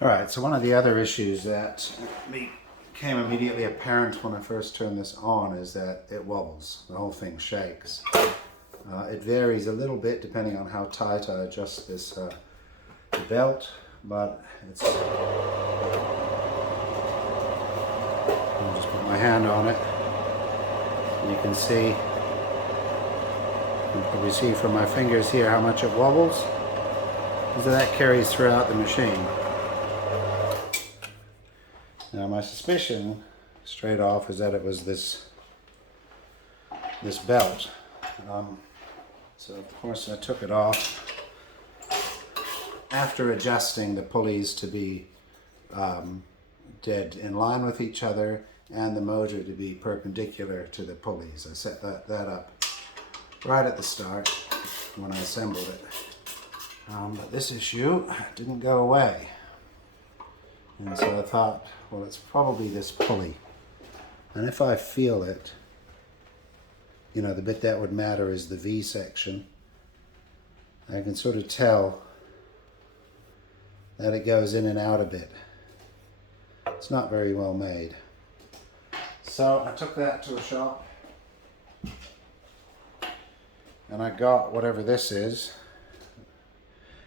Alright, so one of the other issues that became immediately apparent when I first turned this on is that it wobbles. The whole thing shakes. It varies a little bit depending on how tight I adjust this belt, but it's... I'll just put my hand on it. And you can see, you can probably see from my fingers here how much it wobbles. So that carries throughout the machine. Now my suspicion, straight off, is that it was this belt. So of course I took it off after adjusting the pulleys to be dead in line with each other and the motor to be perpendicular to the pulleys. I set that up right at the start when I assembled it. But this issue didn't go away. And so I thought, well, it's probably this pulley. And if I feel it, you know, the bit that would matter is the V section. I can sort of tell that it goes in and out a bit. It's not very well made. So I took that to a shop and I got whatever this is.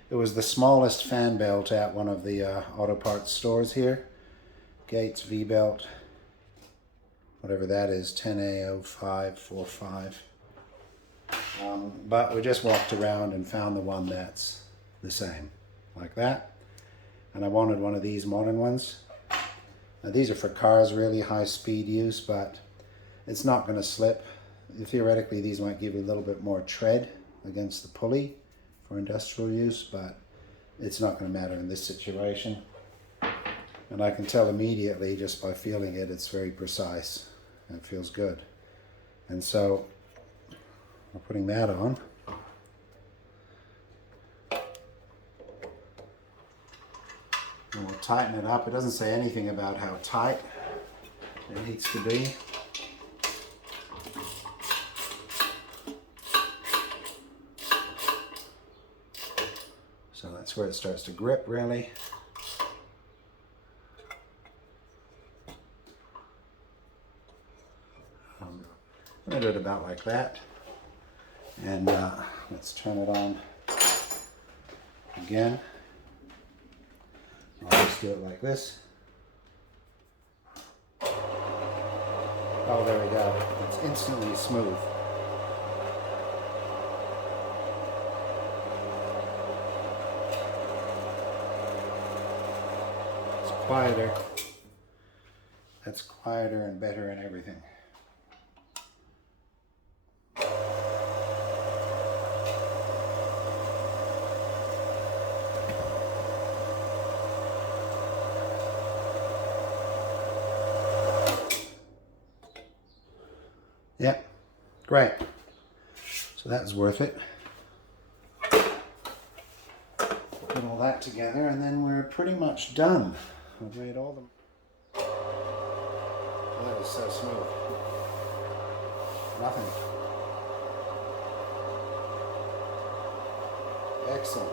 It was the smallest fan belt at one of the auto parts stores here. Gates V-belt, whatever that is, 10A0545. But we just walked around and found the one that's the same, like that. And I wanted one of these modern ones. Now these are for cars, really high speed use, but it's not going to slip. Theoretically, these might give you a little bit more tread against the pulley for industrial use, but it's not going to matter in this situation. And I can tell immediately just by feeling it, it's very precise and it feels good. And so I'm putting that on. And we'll tighten it up. It doesn't say anything about how tight it needs to be. So that's where it starts to grip, really. I'm going to do it about like that. And let's turn it on again. I'll just do it like this. Oh, there we go. It's instantly smooth. It's quieter. That's quieter and better and everything. Yeah, great. So that was worth it. Put all that together and then we're pretty much done. I've made all them. Oh, that was so smooth. Nothing. Excellent.